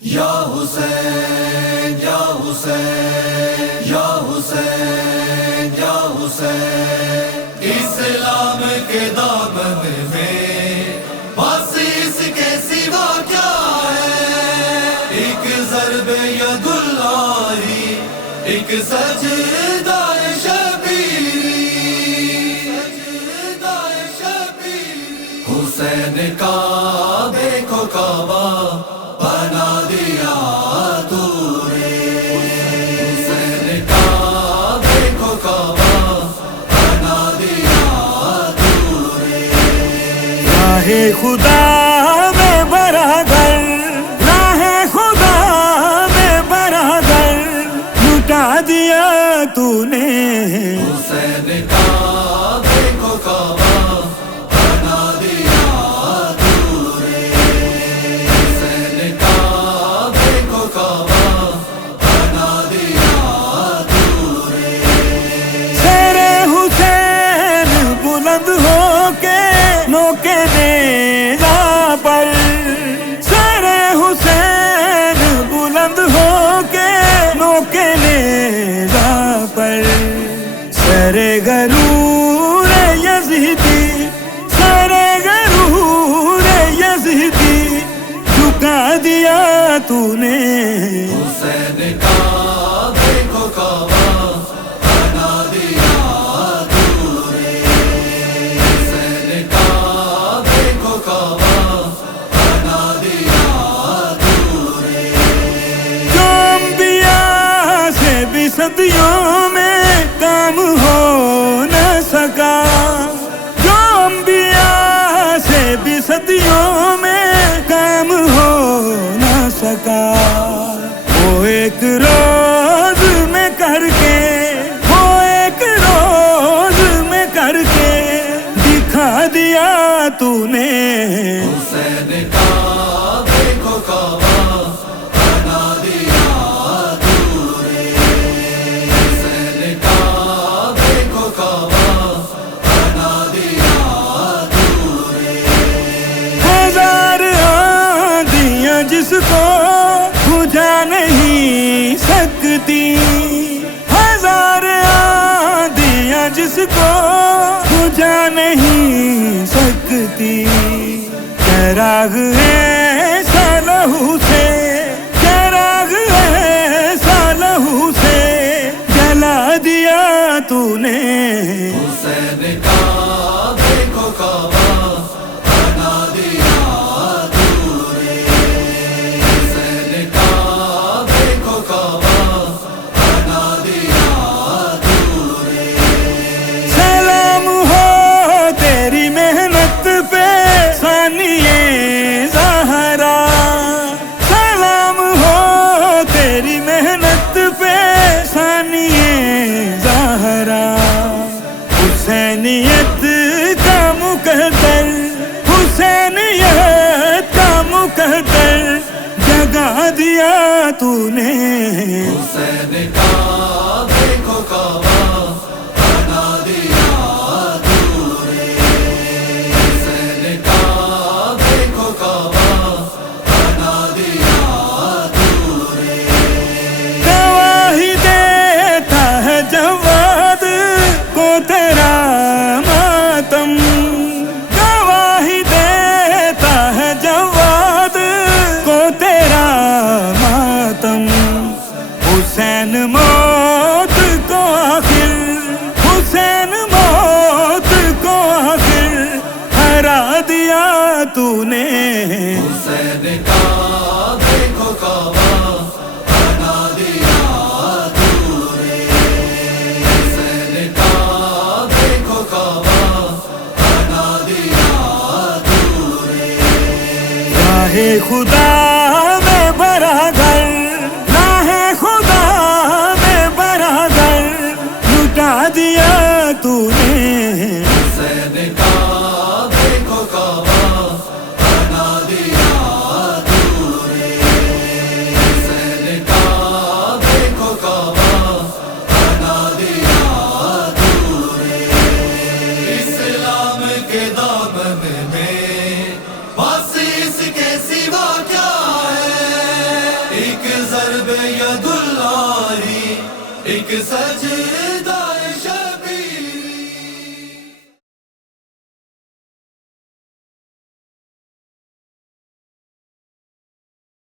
یا حسین یا حسین یا حسین یا حسین، اسلام کے دامن میں بس اس کے سوا کیا ہے؟ ایک ضرب ید اللہ، ایک سجدہ شبیری، حسین کا دیکھو کعبہ بنا دیا تو نے، حسین کا دیکھو کعبہ بنا دیا تو نے۔ راہ خدا میں برادر، راہ خدا میں برادر، لٹا دیا تو نے، حسین کا دیکھو کعبہ بنا دیا تو نے، حسین کا دیکھو کعبہ بنا دیا تو نے۔ شیر حسین بلند ہو کے نوکے نیزہ پر، شیر حسین بلند ہو کے نوکے نیزہ پر، سر غرور یزیدی، سر غرور یزیدی جھکا دیا تو نے، حسین کا دیکھو کعبہ بنا دیا تو نے، حسین کا دیکھو کعبہ بنا دیا تو نے۔ جو انبیاء سے بھی صدیوں میں کام ہو نہ سکا، جو انبیاء سے بھی صدیوں میں کام ہو نہ سکا، وہ ایک روز میں کر کے، وہ ایک روز میں کر کے دکھا دیا تو نے، حسین کا دیکھو کعبہ بنا دیا تو نے، حسین کا دیکھو کعبہ بنا دیا تو نے۔ ہزار آندیاں جس کو بجھا نہیں سکتی، ہزار آندیاں جس کو بجھا نہیں سکتی، چراغ ایسا لہو سے، چراغ ایسا لہو سے جلا دیا تو نے، حسین کا دیکھو کعبہ بنا دیا تو نے، حسین کا دیکھو کعبہ بنا دیا تو نے۔ سلام ہو تیری محنت پہ ثانیہ زہرا، سلام ہو تیری محنت پہ ثانیہ زہرا، حسینیت کا مقدر، حسینیت کا مقدر جگا دیا تو نے، حسین کا دیکھو کعبہ بنا دیا تو نے، حسین کا دیکھو کعبہ بنا دیا تو نے۔ گواہی دیتا ہے جواد کو تیرا ماتم، گواہی دیتا ہے جواد کو تیرا ماتم، حسین موت کو آخر، حسین موت کو آخر ہرا دیا تو نے، حسین کا دیکھو کعبہ بنا دیا تو نے، حسین کا دیکھو کعبہ بنا دیا تو نے۔ راہ خدا میں برادر، راہ خدا میں برادر لٹا دیا تو نے، حسین کا دیکھو کعبہ بنا دیا تو نے، حسین کا دیکھو کعبہ بنا دیا تو نے۔ اسلام کے ضرب ید اللہ ایک سجدہ